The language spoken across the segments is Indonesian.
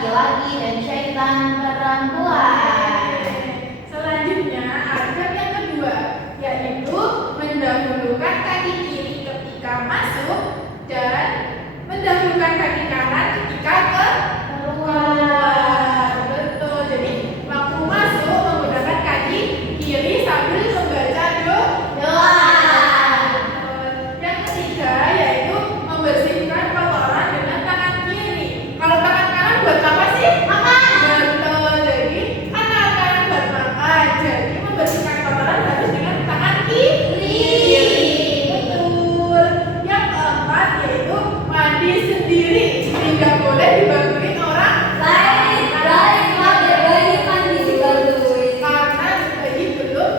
laki-laki dan syaitan perempuan. Selanjutnya adab yang kedua, yaitu mendahulukan kaki kiri ketika masuk dan mendahulukan kaki kanan ketika keluar. Betul. Jadi waktu masuk menggunakan kaki kiri sambil membaca doa. Yang ketiga yaitu membersihkan kotoran dengan tangan kiri. Kalau tangan kanan buat apa sih? Makan. Betul. Jadi kan tangan kanan buat makan. Jadi membersihkan kotoran harus dengan tangan kiri. Betul. Yang keempat yaitu mandi sendiri. Tidak boleh dibantuin orang lain. Bayi mandi dibantuin. Karena bayi belum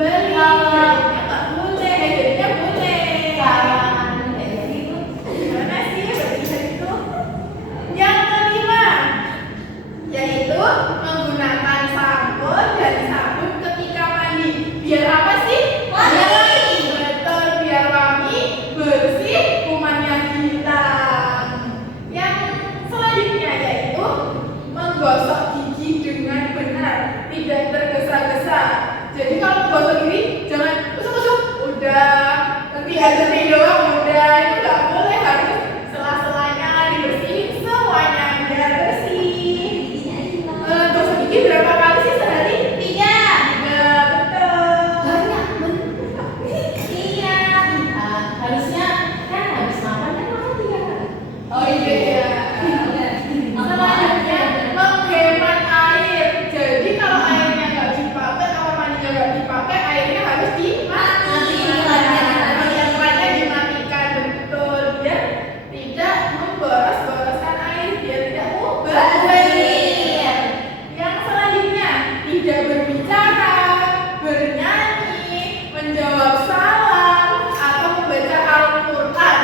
balik. Jadinya nggak boleh. Jadinya boleh. Gimana sih bagian itu? Yang kelima yaitu menggunakan sampo dan sabun ketika mandi. Biar apa sih? Wangi. Betul, biar wangi, bersih, kumannya hilang. Yang selanjutnya yaitu menggosok gigi dengan benar, tidak tergesa-gesa. Jadi kalau menggosok gigi jangan usuk-usuk, udah nanti ada doang, udah itu nggak boleh, harus sela-selanya dibersihin semuanya biar bersih. Gosok gigi berapa kali sih sehari? 3. 3, betul. Banyak bener. Iya. Harusnya kan habis makan kan makan 3 kali. Oh iya. Selanjutnya menghemat air. Jadi kalau airnya nggak dipakai, kamar mandinya nggak dipakai, airnya harus dimatikan. Yang lainnya dimatikan, betul, biar tidak memboros-boroskan air, biar tidak mubazir. Yang selanjutnya tidak berbicara, bernyanyi, menjawab salam atau membaca Al-Quran,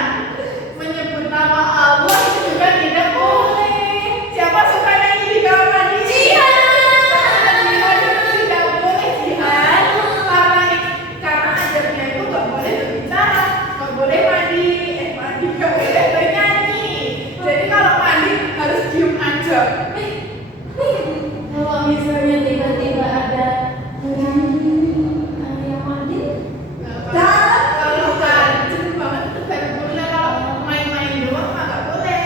menyebut nama Allah itu juga tidak boleh. Siapa suka nyanyi di kamar mandi? Jihad tidak boleh, jihad karena ajarnya itu nggak boleh berbicara, nggak boleh mandi nggak boleh bernyanyi. Jadi kalau mandi harus diem aja. Kalau misalnya tiba-tiba ada yang mandi, Kalau urgent banget itu baru boleh, kalau main-main doang mah nggak boleh.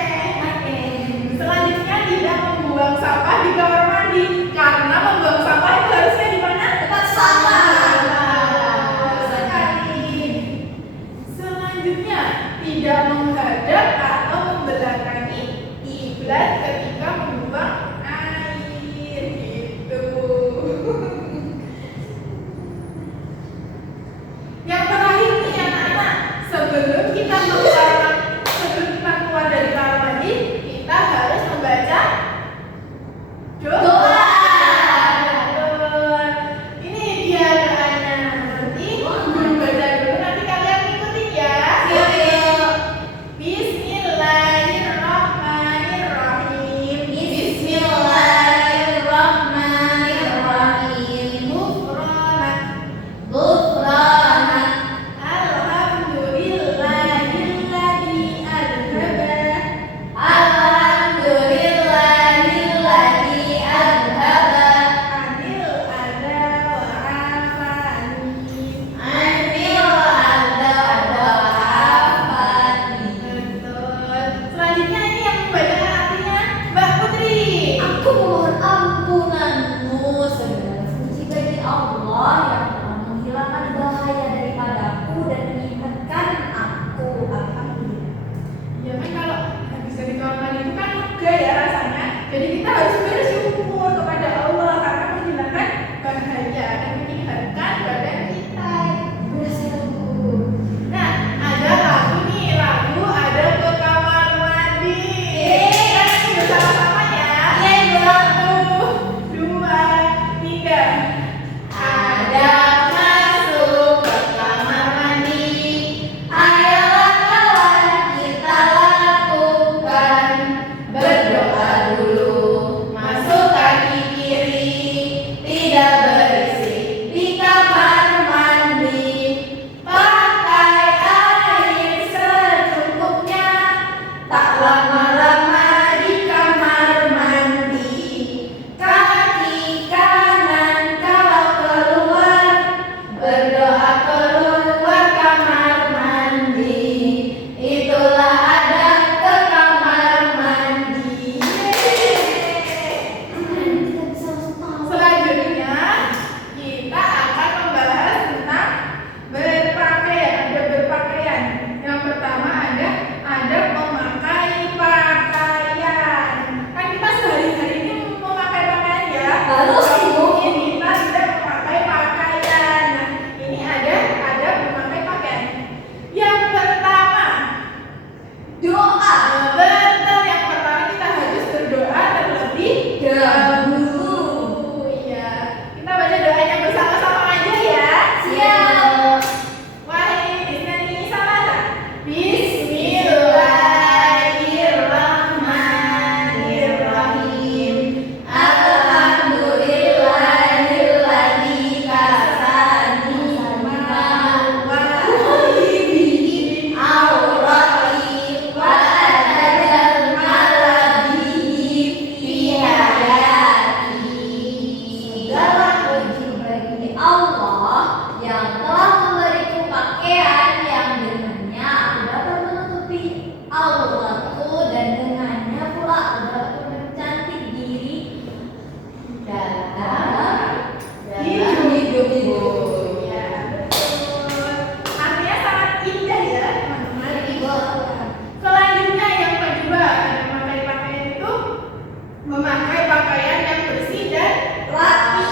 Selanjutnya tidak membuang sampah di kamar mandi, karena membuang sampah itu harusnya di mana? tempat sampah. Sekali. Selanjutnya tidak menghadap atau membelakangi kiblat ketika membuang air gitu. Yang terakhir nih anak-anak, sebelum kita keluar dari kamar mandi, kita harus membaca doa. Betul. Ini dia doanya. Nanti guru baca dulu, nanti kalian ikutin ya. Bismillahirrahmanirrahim. Bismillahirrahmanirrahim. Ghufranak. Ghufranak. Alhamdulillahilladzi Doa. Betul, yang pertama kita harus berdoa terlebih dahulu. Iya, kita baca doanya bersama-sama aja ya. Siap. Wahai Bismillah salah. Bismillahirrahmanirrahim. Alhamdulillahilladzi kasani mawahidi aurati wa adadal malabihi fi hayati. Segala puji bagi Allah yang telah memberiku pakaian yang dengannya aku dapat menutupi auratku dan dengannya pula aku dapat mempercantik diri dalam hidupku. Ya, betul. Artinya sangat indah ya, teman-teman. Selanjutnya yang kedua, ada memakai pakaian itu memakai pakaian yang bersih dan Rapi.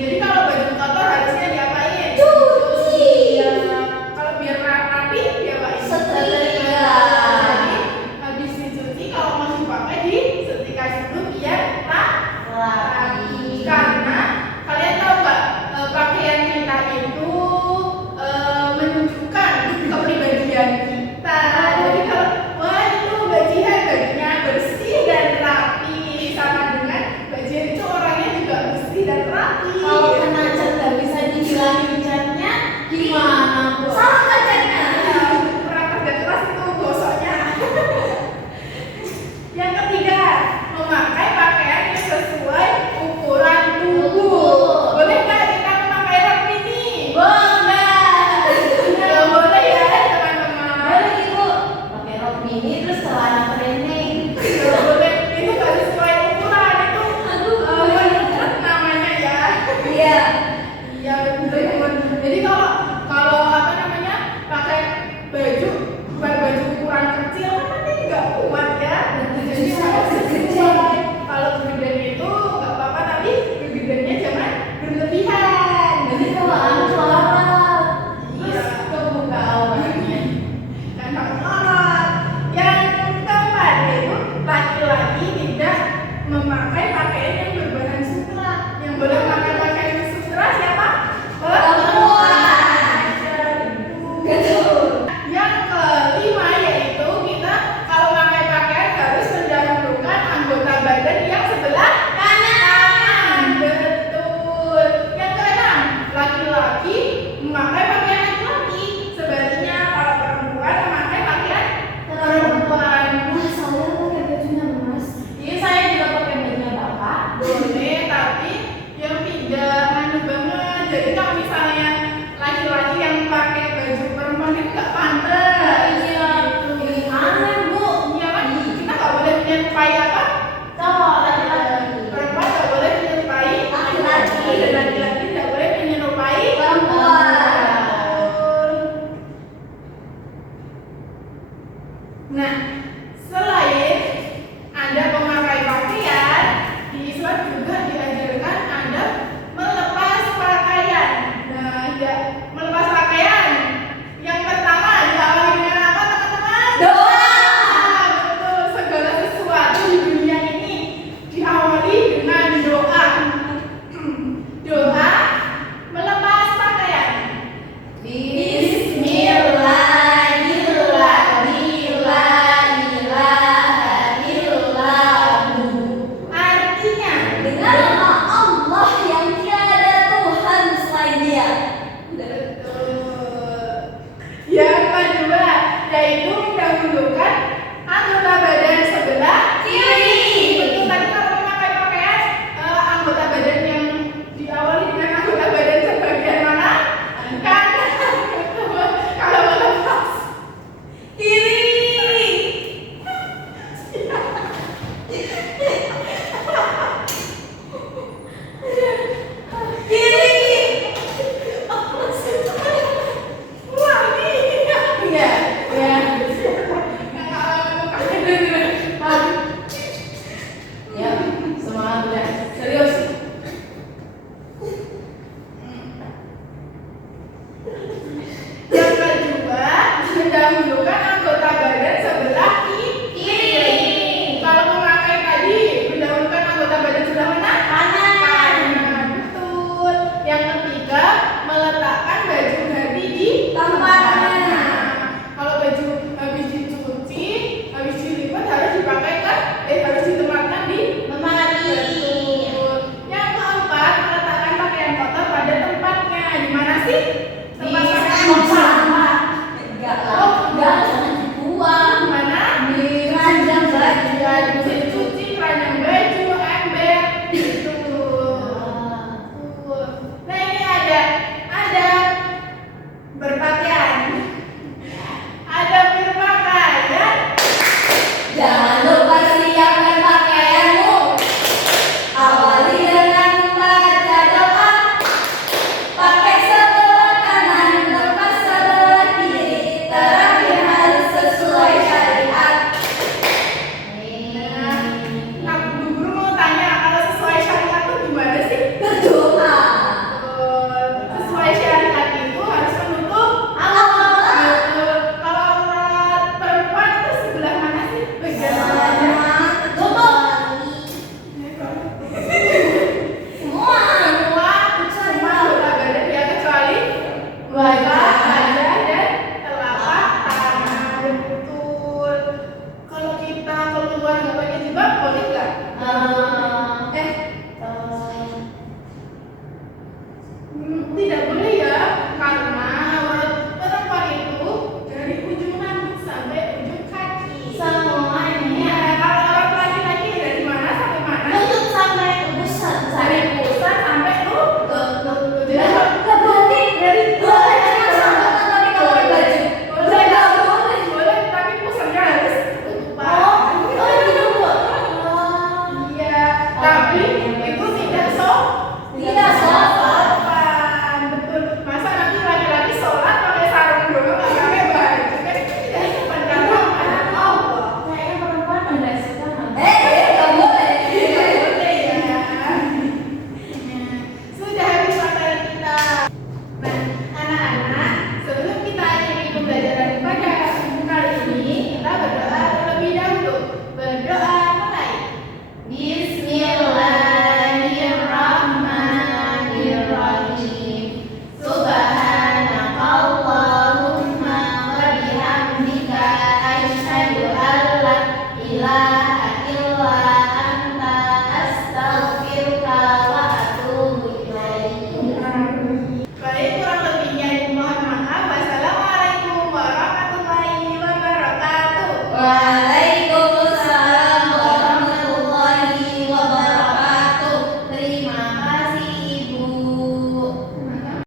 Jadi kalau baju kotor harusnya diapain? Cuci. Ya, kalau biar rapi diapain? Setrika. Jadi habis dicuci kalau mau dipakai disetrika dulu biar rapi. Karena kalian tahu nggak pakaian kita itu menunjukkan kepribadian kita. Jadi kalau wah itu bajunya bersih dan rapi, sama dengan bajunya itu orangnya juga bersih dan rapi. Kalau kena cat nggak bisa dihilangin catnya, gimana Bu? Salah kacanya. Kurang kerja keras itu gosoknya. Yang ketiga, memakai pakaian yang sesuai ukuran tubuh. Boleh nggak kita memakai rok mini? Boleh. Nggak boleh ya teman-teman. Boleh Ibu. Pakai rok mini terus celana training. Nggak boleh, itu nggak sesuai ukuran itu. Aduh, Menurut namanya ya. Iya. Iya betul. Jadi kalau apa namanya pakai baju bukan baju ukuran kecil kan nanti nggak kuat ya. Jadi harus sesuai. Kalau kegedean itu nggak apa-apa tapi kegedeannya jangan berlebihan. Jadi kalau anak larat, Iya. terus kebuka auratnya. Karena menolak. Yang keempat itu laki-laki tidak memakai pakaian yang berbahan sutra. Yang boleh memakai pakaian sutra siapa? Perempuan. Betul. Yang kelima yaitu kita kalau memakai pakaian harus mendahulukan anggota badan yang sebelah kanan. Betul. Yang keenam, laki-laki memakai pakaian laki-laki. Sebaliknya kalau perempuan memakai pakaian perempuan. Wah, saya pakai bajunya Mas. Iya, saya juga pakai bajunya Bapak. Boleh, tapi yang tidak anu banget. Jadi kalau misalnya laki-laki yang pakai baju perempuan itu nggak pantas. Iya, aneh Bu. Iya kan? Kita nggak boleh menyerupai apa? Cowok laki-laki. Perempuan nggak boleh menyerupai Laki-laki. dan laki-laki tidak boleh menyerupai Perempuan. Nah,